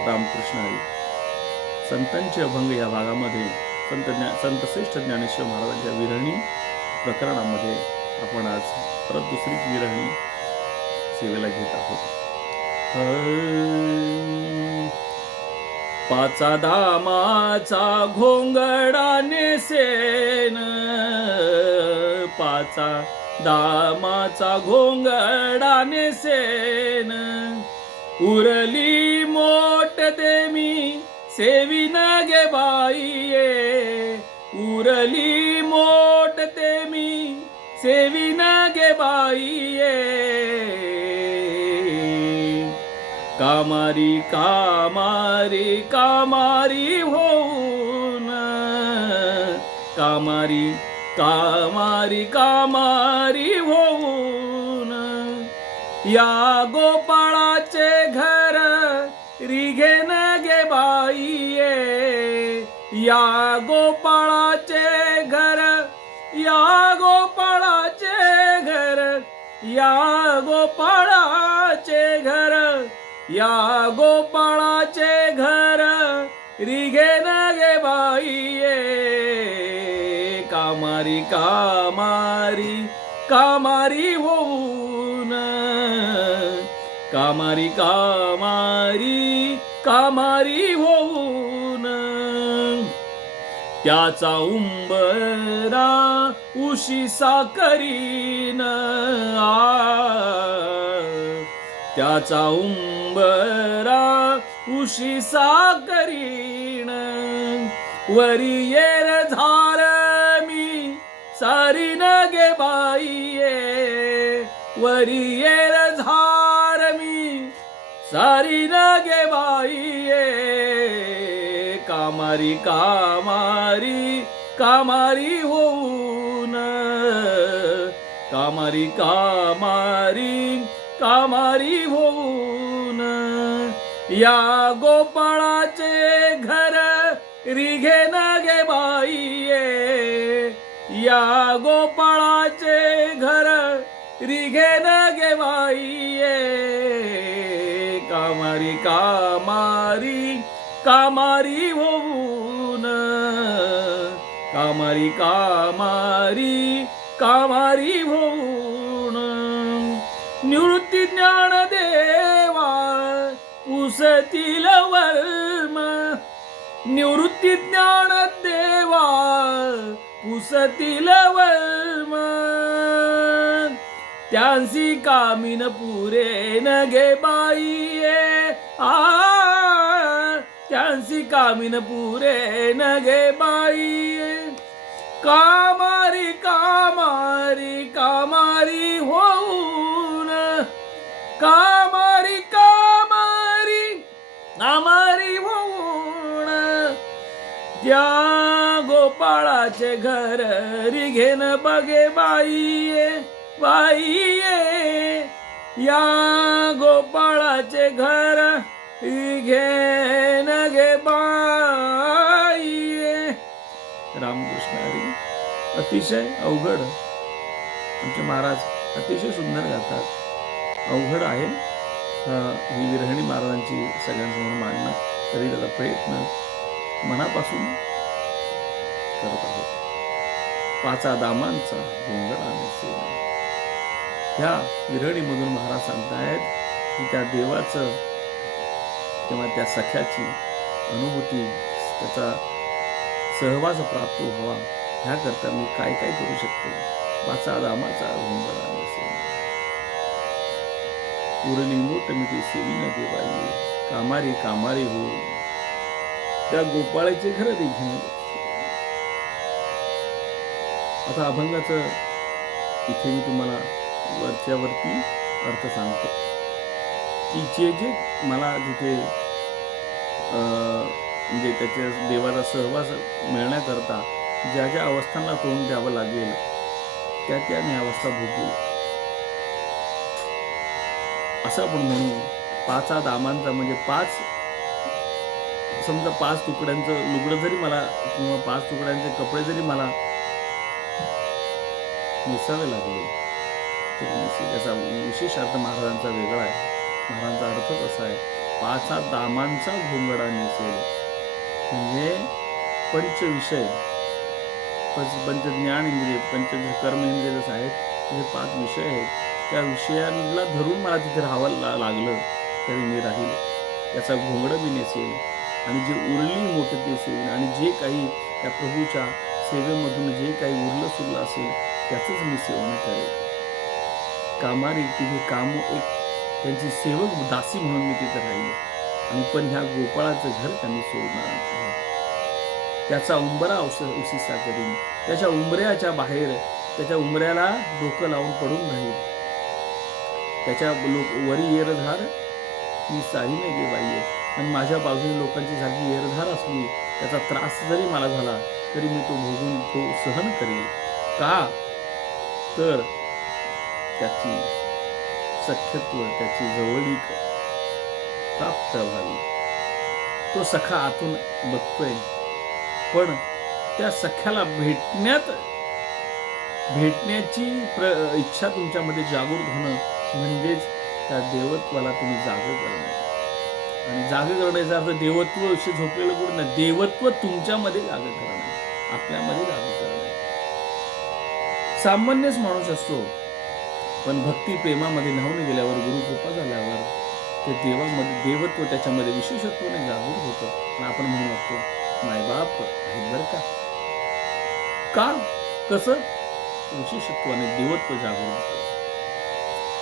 रामकृष्ण हरी. संतांचे अभंग या भागामध्ये संत श्रेष्ठ ज्ञानेश्वर महाराजांच्या विरहणी प्रकरणामध्ये आपण आज परत दुसरीच विरहणी सेवेला घेत आहोत. पाचा धामाचा घोंगडा नेसेन, पाचा दामाचा घोंगडा नेसेन, उरली मोट दे मी सेविन गे बाईये, उरली मोट ते मी सेविन गे बाईये. कामारी कामारी कामारी होऊन, कामारी कामारी कामारी होऊन, या गोपाळाचे घर रिघेन गे बाईये, या गोपाळाचे घर, या गोपाळाचे घर, या गोपाळाचे घर, या गोपाळाचे घर रिघेन गे बाईये. कामारी कामारी कामारी होऊन, कामारी कामारी कामारी होऊन, त्याचा उंबरा उशी साकरीन, त्याचा उंबरा उशी साकरीन, वरी येर झार मी सारीन गे बाईये, वरी येर झार मी सारीन गे बाईये. कामारी कामारी कामारी होऊन, कामारी कामारी कामारी होऊन, या गोपाळाचे घर रिघेन गे बाईये, या गोपाळाचे घर रिघेन गे बाईये. कामारी कामारी कामारी होऊन, कामारी कामारी कामारी होऊन, निवृत्ती ज्ञान देवा पुसतील वर्म, निवृत्ती ज्ञान देवा पुसतील वर्म, त्यांसी कामीन पुरे न गे बाईये, त्यांसी कामीन पुरे न गे बाईये. कामारी कामारी कामारी होऊन, कामारी कामारी कामारी होऊन, त्या गोपाळाचे घर रिघेन बगे बाईये, बाईये, या गोपाळाचे घर रिघेन गे बाईये. रामकृष्ण हरी. अतिशय अवघड, आमचे महाराज अतिशय सुंदर गातात. अवघड आहे ही विरहणी महाराजांची सगळ्यांसमोर मांडणं, तरी त्याचा प्रयत्न मनापासून करत आहोत. पाचा दामांचा घोंगडा नेसेन, ह्या विरहणीमधून महाराज सांगतायत की त्या देवाचं किंवा त्या सख्याची अनुभूती, त्याचा सहवास प्राप्त व्हावा ह्याकरता मी काय काय करू शकते. पाचा दामाचा घोंगडा नेसेन, उरली मोट मी ते सेविन गे बाईये, कामारी कामारी हो, त्या गोपाळाचे घर रिघेन. आता अभंगाचं इथे मी तुम्हाला वरच्यावरती अर्थ सांगतो की जे जे मला तिथे म्हणजे त्याच्या देवाचा सहवास मिळण्याकरता ज्या ज्या अवस्थांना तोंड द्यावं लागेल त्या त्या मी अवस्था भोगली, असं आपण म्हणू. पाचा दामांचा म्हणजे पाच, समजा 5 तुकड्यांचं लुगडं जरी मला किंवा 5 तुकड्यांचे कपडे जरी मला नेसावे लागले तरी त्याचा विशेष अर्थ महाराजांचा वेगळा आहे. महाराजांचा अर्थच असा आहे पाचा दामांचा घोंगडा नेसेल. म्हणजे पंच विषय, पंच ज्ञान इंद्रिय, पंच कर्म इंद्रिय जसं आहेत, म्हणजे 5 विषय आहेत. त्या विषयांना धरून मला तिथे राहावं लागलं तरी मी राहील. त्याचा घोंगडं मी नेसेल आणि जे उरली मोठे ते सेवेन आणि जे काही त्या प्रभूच्या सेवेमधून जे काही उरलं सुरलं असेल त्याचंच मी सेवन करेल. कामारी तिथे एक त्यांची सेवक दासी म्हणून मी तिथे राहील आणि पण ह्या गोपाळाचं घर त्यांनी सोडणार नाही. त्याचा उंबरा उशिसा करीन. त्याच्या उंबऱ्याच्या बाहेर त्याच्या उंबऱ्याला डोकं लावून पडून राहील. त्याच्या वरी येरधार मी सारी न गे बाई आणि माझ्या बाजूने लोकांची सारखी येरधार असली, त्याचा त्रास जरी मला झाला तरी मी तो भोगून तो सहन करेल. का तर त्याची सख्यत्व, त्याची जवळीक प्राप्त व्हावी. तो सखा आतून बघतोय, पण त्या सख्याला भेटण्याची इच्छा तुमच्यामध्ये जागृत होणं म्हणजेच त्या देवत्वाला तुम्ही जाग करणं. आणि जाग करण्याचा अर्थ देवत्व विषयी झोपलेलं कोण नाही, देवत्व तुमच्यामध्ये जाग करणं, आपल्यामध्ये जाग करणं. सामान्यच माणूस असतो, पण भक्ती प्रेमामध्ये न्हावून गेल्यावर, गुरुकृपा झाल्यावर ते देवत्व त्याच्यामध्ये विशेषत्वाने जागृत होतं. आणि आपण म्हणू लागतो मायबाप आहेत बरं का कसं विशेषत्वाने देवत्व जागृत झालं.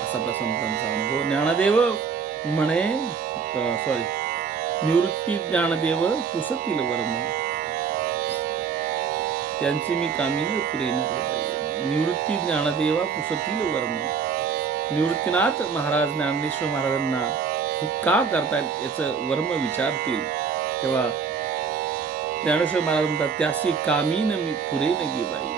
असा संतांचा अनुभव. ज्ञानदेव म्हणे निवृत्ती ज्ञानदेव पुसतील वर्म, त्यांची मी कामिनी पुरे न पाहिजे. निवृत्ती ज्ञानदेवा पुसतील वर्म. निवृत्तीनाथ महाराज ज्ञानेश्वर महाराजांना हे का करतायत याचं वर्म विचारतील तेव्हा ज्ञानेश्वर महाराज म्हणतात, त्यासी कामीन मी पुरे न गे बाई.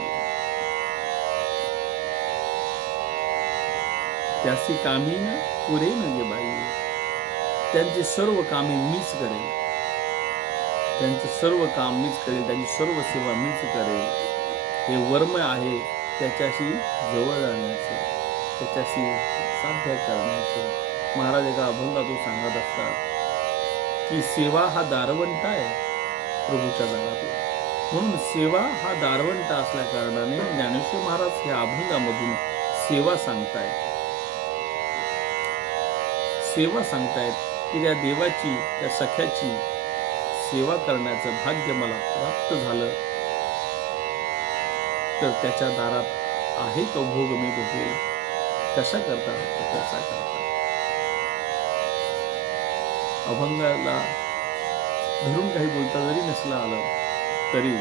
त्यासी कामीन पुरे न गे बाई. त्यांची सर्व कामे मीच करेल, त्यांचं सर्व काम मीच करेल, त्यांची सर्व सेवा मीच करेल. हे वर्म आहे त्याच्याशी जवळ जाण्याचं, त्याच्याशी साध्य करण्याचं. महाराज एका अभंगातून सांगत असतात की सेवा हा दारवंट आहे प्रभूच्या दारातला. म्हणून सेवा हा दारवंट असल्या कारणाने ज्ञानेश्वर महाराज या अभंगामधून सेवा सांगतायत की त्या देवाची, त्या सख्याची सेवा करण्याचं भाग्य मला प्राप्त झालं तर त्याच्या दारात आहे तो भोग मी भोगेल. कशा करता? त्याचा करता. अभंगाला धरून काही बोलता जरी नसलं आलं तरी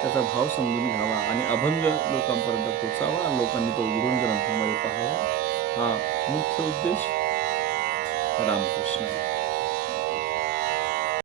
त्याचा भाव समजून घ्यावा आणि अभंग लोकांपर्यंत पोचावा, लोकांनी तो उघडून ग्रंथामध्ये पाहावा, हा मुख्य उद्देश. रामकृष्ण.